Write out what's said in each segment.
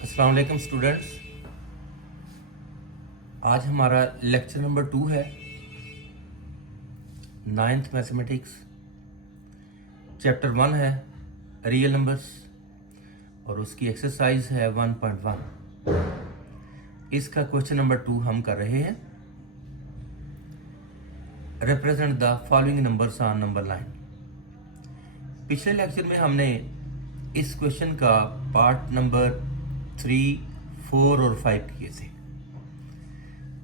अस्सलाम वालेकुम स्टूडेंट्स। आज हमारा लेक्चर नंबर 2 है, नाइन्थ मैथमेटिक्स। चैप्टर 1 है रियल नंबर्स और उसकी एक्सरसाइज है 1.1। इसका क्वेश्चन नंबर 2 हम कर रहे हैं, represent the following numbers on number line. पिछले लेक्चर में हमने इस क्वेश्चन का पार्ट नंबर 3, 4 और 5 किए थे।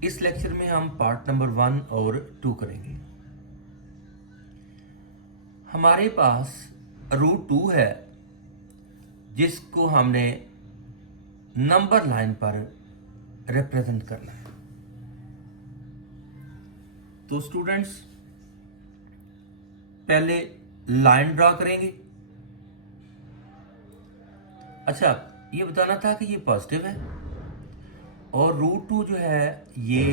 इस लेक्चर में हम पार्ट नंबर 1 और 2 करेंगे। हमारे पास रूट 2 है जिसको हमने नंबर लाइन पर रिप्रेजेंट करना है। तो स्टूडेंट्स पहले लाइन ड्रा करेंगे। अच्छा, ये बताना था कि ये पॉजिटिव है और रूट 2 जो है ये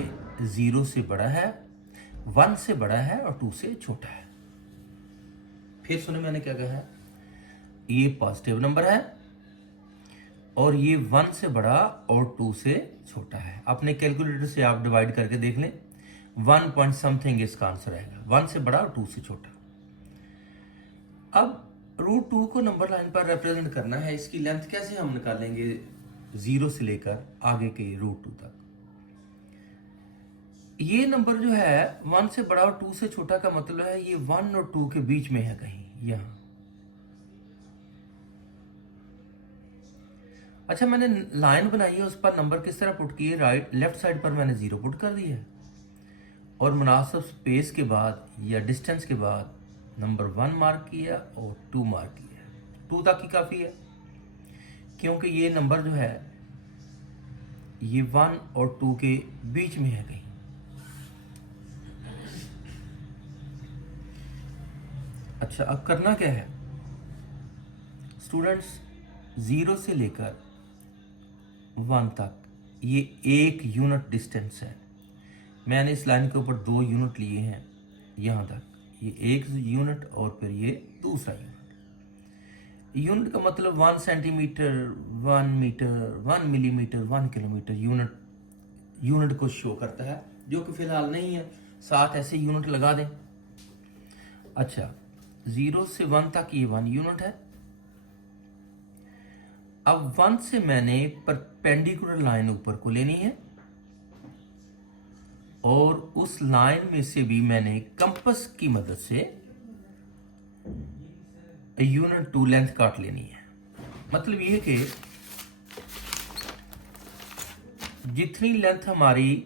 0 से बड़ा है, 1 से बड़ा है और 2 से छोटा है। फिर सुने मैंने क्या कहा है, ये पॉजिटिव नंबर है और ये 1 से बड़ा और 2 से छोटा है। अपने कैलकुलेटर से आप डिवाइड करके देख लें, 1 पॉइंट समथिंग इसका आंसर आएगा, 1 से बड़ा और 2 से छोटा। अब रूट 2 को नंबर लाइन पर रिप्रेजेंट करना है। इसकी लेंथ कैसे हम निकालेंगे 0 से लेकर आगे के रूट 2 तक। ये नंबर जो है 1 से बड़ा और 2 से छोटा का मतलब है ये 1 और 2 के बीच में है, कहीं यहां। अच्छा, मैंने लाइन बनाई है, उस पर नंबर किस तरह पुट किए, राइट लेफ्ट साइड पर मैंने 0 पुट कर दिया है और मुनासिब स्पेस के बाद या डिस्टेंस के बाद नंबर 1 मार्क किया और 2 मार्क किया। 2 तक ही काफ़ी है क्योंकि ये नंबर जो है ये 1 और 2 के बीच में है कहीं। अच्छा, अब करना क्या है स्टूडेंट्स, 0 से लेकर 1 तक ये 1 यूनिट डिस्टेंस है। मैंने इस लाइन के ऊपर 2 यूनिट लिए हैं यहाँ तक, ये 1 यूनिट और फिर ये दूसरा यूनिट। यूनिट का मतलब 1 centimetre, 1 metre, 1 millimetre, 1 kilometre unit को शो करता है, जो कि फिलहाल नहीं है। साथ ऐसे यूनिट लगा दें। अच्छा, 0 से 1 तक ये 1 यूनिट है। अब 1 से मैंने परपेंडिकुलर लाइन ऊपर को लेनी है और उस लाइन में से भी मैंने कंपास की मदद से यूनिट 2 लेंथ काट लेनी है। मतलब ये कि जितनी लेंथ हमारी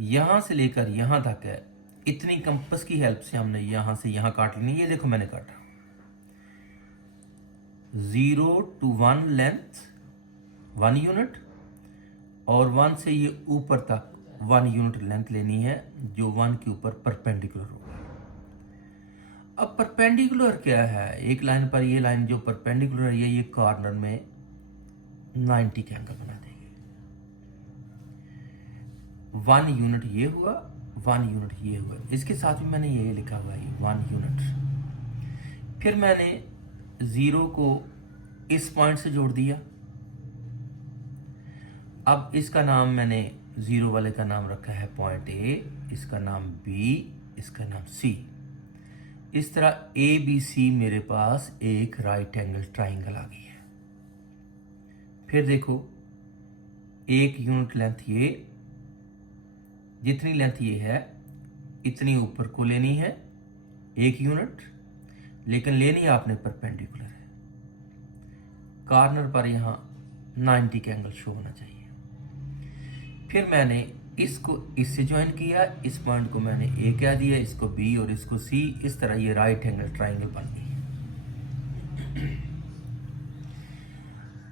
यहां से लेकर यहां तक है, इतनी कंपास की हेल्प से हमने यहां से यहां काट लेनी है। ये देखो मैंने काटा 0 to 1 लेंथ 1 यूनिट और 1 से ये ऊपर तक 1 यूनिट लेंथ लेनी है जो 1 के ऊपर परपेंडिकुलर होगा। अब परपेंडिकुलर क्या है, एक लाइन पर ये लाइन जो परपेंडिकुलर है ये कॉर्नर में 90 का एंगल बना देगी। 1 यूनिट ये हुआ, 1 यूनिट ये हुआ, इसके साथ भी मैंने ये लिखा हुआ है 1 यूनिट। फिर मैंने 0 को इस पॉइंट से जोड़ दिया। अब इसका नाम मैंने 0 वाले का नाम रखा है पॉइंट ए, इसका नाम बी, इसका नाम सी। इस तरह ए बी सी मेरे पास एक राइट एंगल ट्राइंगल आ गई है। फिर देखो 1 यूनिट लेंथ ये, जितनी लेंथ ये है इतनी ऊपर को लेनी है 1 यूनिट, लेकिन लेनी आपने परपेंडिकुलर है। कॉर्नर पर यहां 90 का एंगल शो होना चाहिए। फिर मैंने इसको इससे ज्वाइन किया, इस पॉइंट को मैंने ए कह दिया, इसको बी और इसको सी। इस तरह ये राइट एंगल ट्राइंगल बन गई है।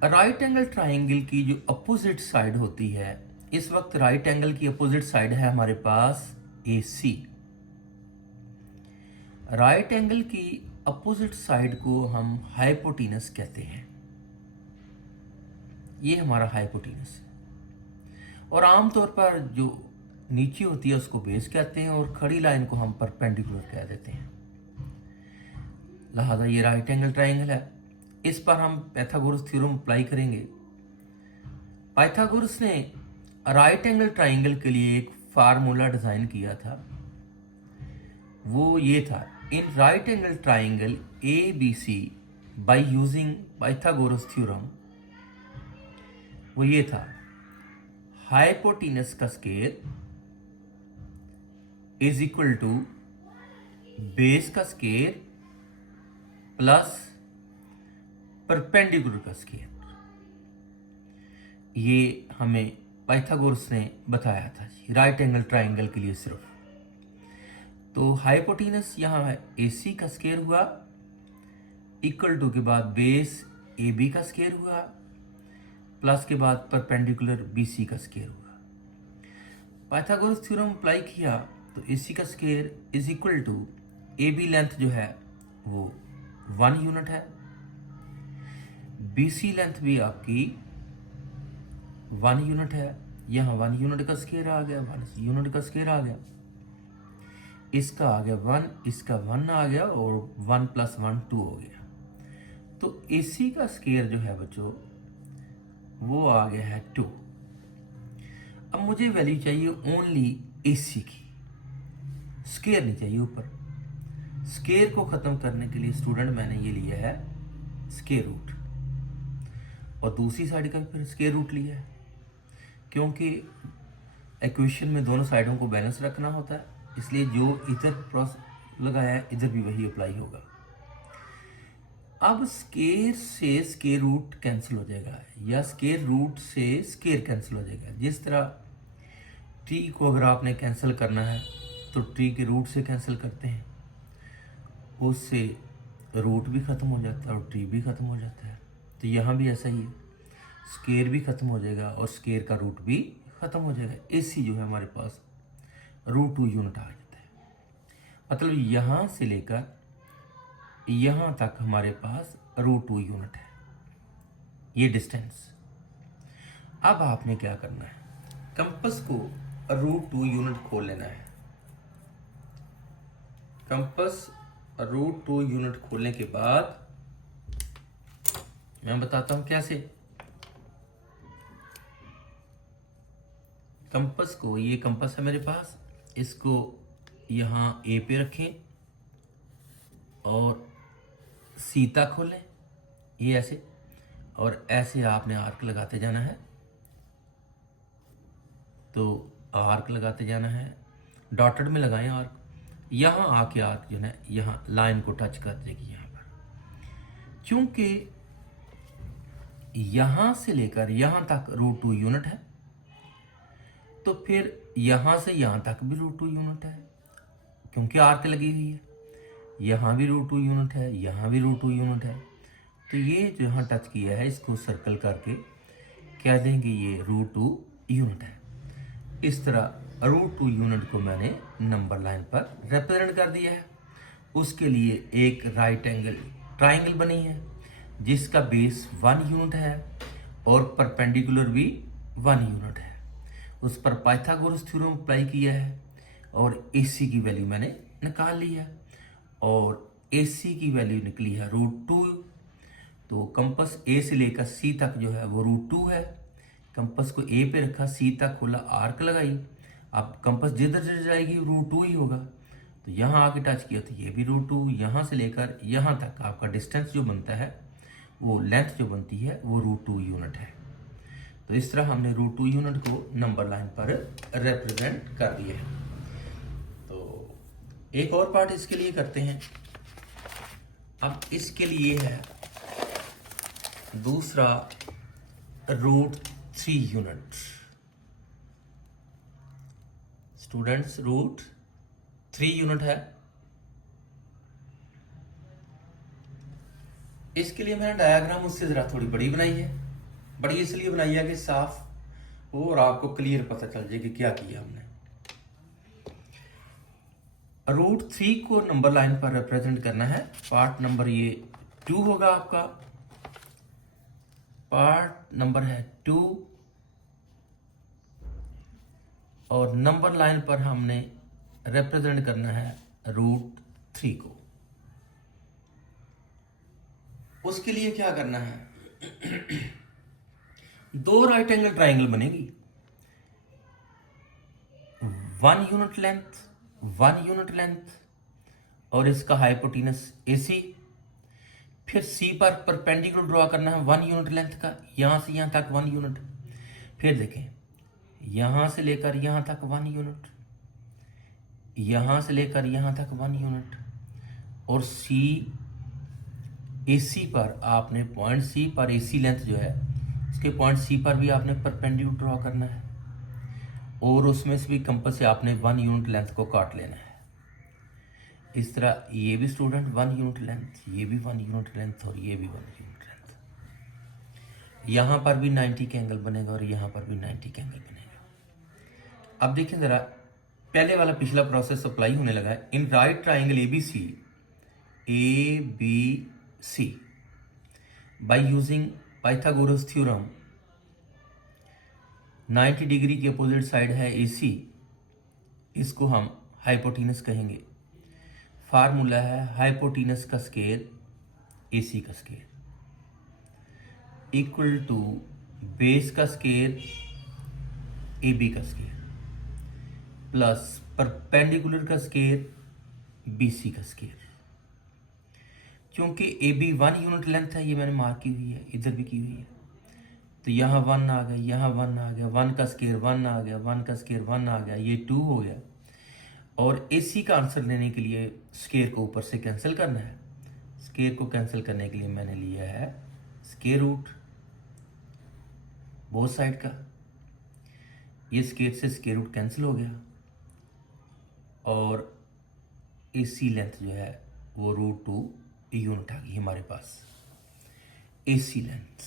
राइट एंगल ट्राइंगल की जो अपोजिट साइड होती है, इस वक्त राइट एंगल की अपोजिट साइड है हमारे पास ए सी। राइट एंगल की अपोजिट साइड को हम हाइपोटेनस कहते हैं। ये हमारा हाइपोटेनस है और आमतौर पर जो नीचे होती है उसको बेस कहते हैं और खड़ी लाइन को हम परपेंडिकुलर कह देते हैं। लिहाजा ये राइट एंगल ट्राइंगल है। इस पर हम पैथागोरस थ्योरम अप्लाई करेंगे पाइथागोरस ने राइट एंगल ट्राइंगल के लिए एक फार्मूला डिजाइन किया था, वो ये था, in right angle triangle A B C by using Pythagoras theorem, वो ये था, हाइपोटेनस का square is equal to base का स्केयर प्लस परपेंडिकुलर का स्केयर। ये हमें पाइथागोरस ने बताया था जी, राइट एंगल ट्राइंगल के लिए सिर्फ। तो हाइपोटेनस यहाँ है AC का स्केयर हुआ, इक्वल टू के बाद बेस AB का स्केयर हुआ, प्लस के बाद परपेंडिकुलर BC का स्केयर हुआ। पाइथागोरस थ्योरम अप्लाई किया तो AC का square is equal to AB length जो है वो 1 यूनिट है, BC लेंथ भी आपकी 1 यूनिट है, यहाँ 1 यूनिट का स्केयर आ गया, 1 यूनिट का स्केयर आ गया, इसका आ गया 1, इसका 1 आ गया और 1 + 1 2 हो गया। तो AC का स्केयर जो है बच्चों वो आ गया है 2। अब मुझे वैल्यू चाहिए ओनली AC की, स्केयर नहीं चाहिए ऊपर। स्केयर को खत्म करने के लिए स्टूडेंट मैंने ये लिया है स्केयर रूट, और दूसरी साइड का भी फिर स्केयर रूट लिया है, क्योंकि इक्वेशन में दोनों साइडों को बैलेंस रखना होता है, इसलिए जो इधर लगाया है इधर भी वही अप्लाई होगा। अब स्केयर से स्केयर रूट कैंसिल हो जाएगा, या स्केयर रूट से स्केयर कैंसिल हो जाएगा। जिस तरह टी को अगर आपने कैंसिल करना है तो टी के रूट से कैंसिल करते हैं, उससे रूट भी ख़त्म हो जाता है और टी भी ख़त्म हो जाता है। तो यहाँ भी ऐसा ही है, स्केयर भी ख़त्म हो जाएगा और स्केयर का रूट भी ख़त्म हो जाएगा। AC जो है हमारे पास √2 यूनिट आ जाता है, मतलब यहाँ से लेकर यहाँ तक हमारे पास √2 यूनिट है, ये डिस्टेंस। अब आपने क्या करना है, कंपास को √2 यूनिट खोल लेना है। कंपास √2 यूनिट खोलने के बाद मैं बताता हूं कैसे। कंपास को, ये कंपास है मेरे पास, इसको यहाँ A पे रखें और सीता खोलें, ये ऐसे, और ऐसे आपने आर्क लगाते जाना है। तो आर्क लगाते जाना है, डॉटेड में लगाएं आर्क, यहाँ आके आर्क जो है यहाँ लाइन को टच कर देगी यहाँ पर। क्योंकि यहाँ से लेकर यहाँ तक √2 यूनिट है, तो फिर यहाँ से यहाँ तक भी √2 यूनिट है, क्योंकि आर्क लगी हुई है। यहाँ भी √2 यूनिट है, यहाँ भी √2 यूनिट है। तो ये जो यहाँ टच किया है इसको सर्कल करके कह देंगे ये √2 यूनिट है। इस तरह √2 यूनिट को मैंने नंबर लाइन पर रिप्रेजेंट कर दिया है। उसके लिए एक राइट एंगल ट्राइंगल बनी है जिसका बेस 1 यूनिट है और परपेंडिकुलर भी 1 यूनिट है। उस पर पाइथागोरस थ्योरम अप्लाई किया है और AC की वैल्यू मैंने निकाल ली है, और AC की वैल्यू निकली है √2। तो कंपास A से लेकर C तक जो है वो √2 है। कंपास को A पे रखा, C तक खोला, आर्क लगाई। अब कंपास जिधर जिधर जाएगी √2 ही होगा। तो यहाँ आके टच किया तो ये भी √2, यहाँ से लेकर यहाँ तक आपका डिस्टेंस जो बनता है, वो लेंथ जो बनती है वो √2 यूनिट है। तो इस तरह हमने √2 यूनिट को नंबर लाइन पर रिप्रेजेंट कर दिया है। तो एक और पार्ट इसके लिए करते हैं। अब इसके लिए है दूसरा √3 यूनिट। स्टूडेंट्स √3 यूनिट है। इसके लिए मैंने डायग्राम उससे जरा थोड़ी बड़ी बनाई है। बड़ी इसलिए बनाई है कि साफ हो और आपको क्लियर पता चल जाए कि क्या किया हमने। √3 को नंबर लाइन पर रिप्रेजेंट करना है। पार्ट नंबर ये 2 होगा आपका, पार्ट नंबर है 2, और नंबर लाइन पर हमने रिप्रेजेंट करना है √3 को। उसके लिए क्या करना है, दो राइट एंगल ट्राइंगल बनेगी, 1 यूनिट लेंथ, 1 यूनिट लेंथ, और इसका हाइपोटेनस AC। फिर C पर परपेंडिकुलर ड्रॉ करना है 1 यूनिट लेंथ का, यहां से यहां तक 1 यूनिट। फिर देखें यहां से लेकर यहां तक 1 यूनिट, यहां से लेकर यहां तक 1 यूनिट, और AC पर आपने पॉइंट C पर AC लेंथ जो है उसके पॉइंट C पर भी आपने परपेंडिकुलर ड्रॉ करना है, और उसमें से भी कंपास से आपने 1 यूनिट लेंथ को काट लेना है। इस तरह ये भी स्टूडेंट 1 यूनिट लेंथ, ये भी 1 यूनिट लेंथ, और ये भी 1 यूनिट लेंथ। यहाँ पर भी 90 का एंगल बनेगा और यहाँ पर भी 90 का एंगल बनेगा। अब देखें ज़रा, पहले वाला पिछला प्रोसेस अप्लाई होने लगा है। In right triangle ABC bye using Pythagoras theorem, 90 degree की अपोजिट साइड है AC, इसको हम हाइपोटेनस कहेंगे। फार्मूला है हाइपोटेनस का स्केयर AC का स्केयर इक्वल टू बेस का स्केयर AB का स्केयर प्लस परपेंडिकुलर का स्केयर BC का स्केयर। क्योंकि AB 1 यूनिट लेंथ है, ये मैंने मार्क की हुई है, इधर भी की हुई है, तो यहाँ 1 आ गया, यहाँ 1 आ गया, 1 का स्केयर 1 आ गया, 1 का स्केयर 1 आ गया, ये 2 हो गया। और AC का आंसर लेने के लिए स्केयर को ऊपर से कैंसिल करना है। स्केयर को कैंसिल करने के लिए मैंने लिया है स्केयर रूट बोथ साइड का। ये स्केयर से स्केयर रूट कैंसिल हो गया, और AC लेंथ जो है वो √2 यूनिट आ गई हमारे पास। AC लेंथ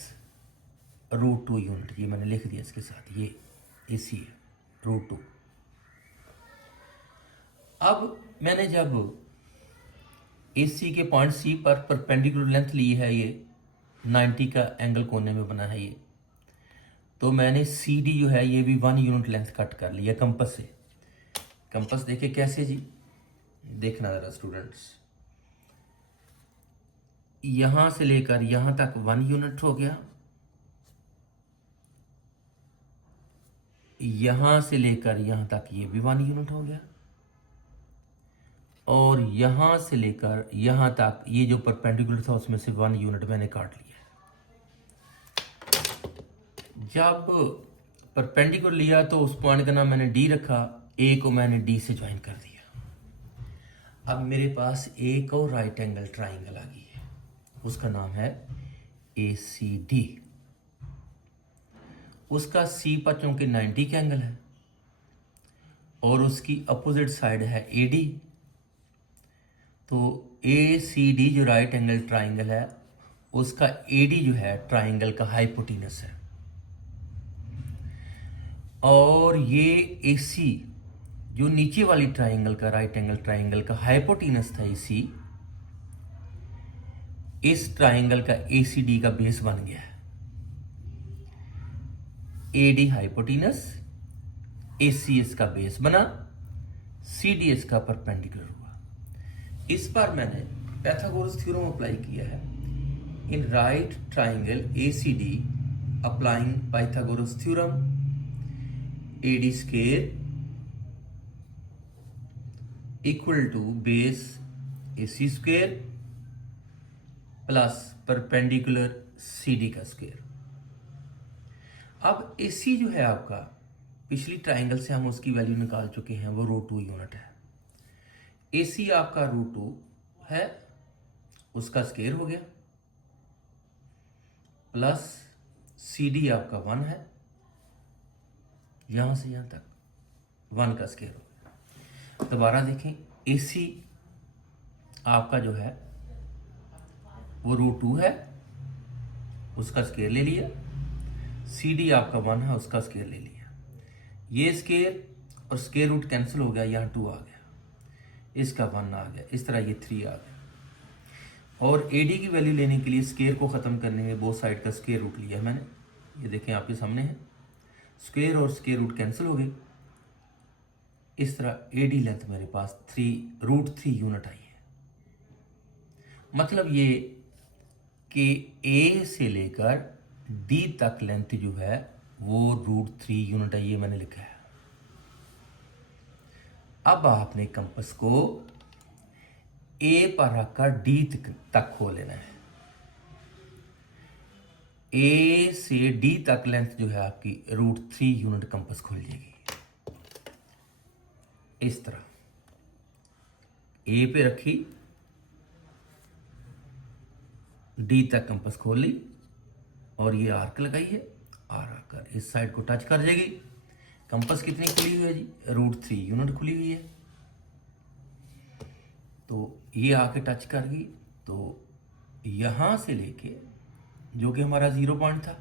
√2 यूनिट, ये मैंने लिख दिया इसके साथ, ये AC है √2। अब मैंने जब AC के पॉइंट C पर परपेंडिकुलर लेंथ ली है, ये 90 का एंगल कोने में बना है ये, तो मैंने CD जो है ये भी 1 यूनिट लेंथ कट कर लिया कंपास से। कंपास देखे कैसे जी, देखना जरा स्टूडेंट्स, यहां से लेकर यहां तक 1 यूनिट हो गया, यहां से लेकर यहां तक ये भी 1 यूनिट हो गया, और यहां से लेकर यहां तक ये जो परपेंडिकुलर था उसमें से 1 यूनिट मैंने काट लिया। जब परपेंडिकुलर लिया तो उस पॉइंट का नाम मैंने D रखा, A को मैंने D से ज्वाइन कर दिया। अब मेरे पास एक और राइट एंगल ट्राइंगल आ गई है, उसका नाम है ACD। उसका C पर चूंकि 90 का एंगल है और उसकी अपोजिट साइड है AD, तो ACD जो राइट एंगल ट्राइंगल है उसका AD जो है ट्राइंगल का हाइपोटेनस है, और ये AC जो नीचे वाली ट्राइंगल का राइट एंगल ट्राइंगल का हाइपोटेनस था AC, इस ट्राइंगल का ACD का बेस बन गया है। AD हाइपोटेनस, AC इसका बेस बना, CD इसका परपेंडिकुलर हुआ। इस पर मैंने पाइथागोरस थ्योरम अप्लाई किया है। In right triangle ACD applying Pythagoras theorem, AD square equal to base AC square plus perpendicular CD का स्क्वेयर। अब AC जो है आपका, पिछली ट्राइंगल से हम उसकी वैल्यू निकाल चुके हैं, वो √2 यूनिट है। AC आपका √2 है, उसका स्क्वेयर हो गया, प्लस CD आपका 1 है, यहां से यहां तक 1 का स्क्वेयर हो गया। दोबारा देखें, AC आपका जो है वो √2 है, उसका स्क्वायर ले लिया, CD आपका 1 है, उसका स्क्वायर ले लिया, ये स्क्वायर और स्क्वायर रूट कैंसिल हो गया, यहाँ 2 आ गया, इसका 1 आ गया, इस तरह ये 3 आ गया। और AD की वैल्यू लेने के लिए स्क्वायर को ख़त्म करने में बोथ साइड का स्क्वायर रूट लिया मैंने, ये देखें आपके सामने है, स्क्वायर और स्क्वायर रूट कैंसिल हो गए। इस तरह AD लेंथ मेरे पास √3 यूनिट आई है। मतलब ये कि A से लेकर डी तक लेंथ जो है वो √3 यूनिट है, ये मैंने लिखा है। अब आपने कंपास को ए पर रखकर डी तक खोल लेना है। ए से डी तक लेंथ जो है आपकी √3 यूनिट कंपास खोल जाएगी। इस तरह ए पे रखी, डी तक कंपास खोल ली और ये आर्क लगाई है, आर आकर इस साइड को टच कर जाएगी। कंपास कितनी खुली हुई है जी? √3 यूनिट खुली हुई है। तो ये आके टच कर गई, तो यहां से लेके जो कि हमारा 0 पॉइंट था,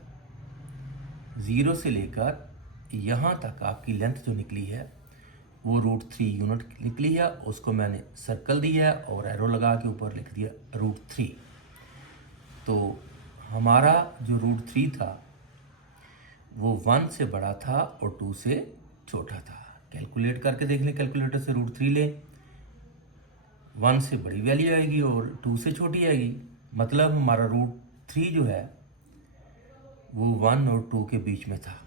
0 से लेकर यहां तक आपकी लेंथ जो निकली है वो √3 यूनिट निकली है। उसको मैंने सर्कल दिया और एरो लगा के ऊपर लिख दिया √3। तो हमारा जो √3 था वो 1 से बड़ा था और 2 से छोटा था। कैलकुलेट करके देख लें, कैलकुलेटर से √3 लें, 1 से बड़ी वैल्यू आएगी और 2 से छोटी आएगी। मतलब हमारा √3 जो है वो 1 और 2 के बीच में था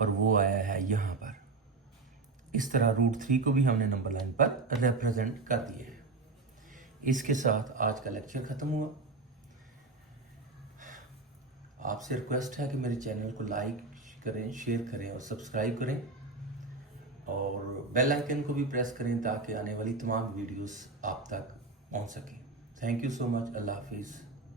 और वो आया है यहाँ पर। इस तरह √3 को भी हमने नंबर लाइन पर रिप्रेजेंट कर दिए है। इसके साथ आज का लेक्चर ख़त्म हुआ। आपसे रिक्वेस्ट है कि मेरे चैनल को लाइक करें, शेयर करें और सब्सक्राइब करें और बेल आइकन को भी प्रेस करें ताकि आने वाली तमाम वीडियोस आप तक पहुंच सकें। Thank you so much. अल्लाह हाफिज़।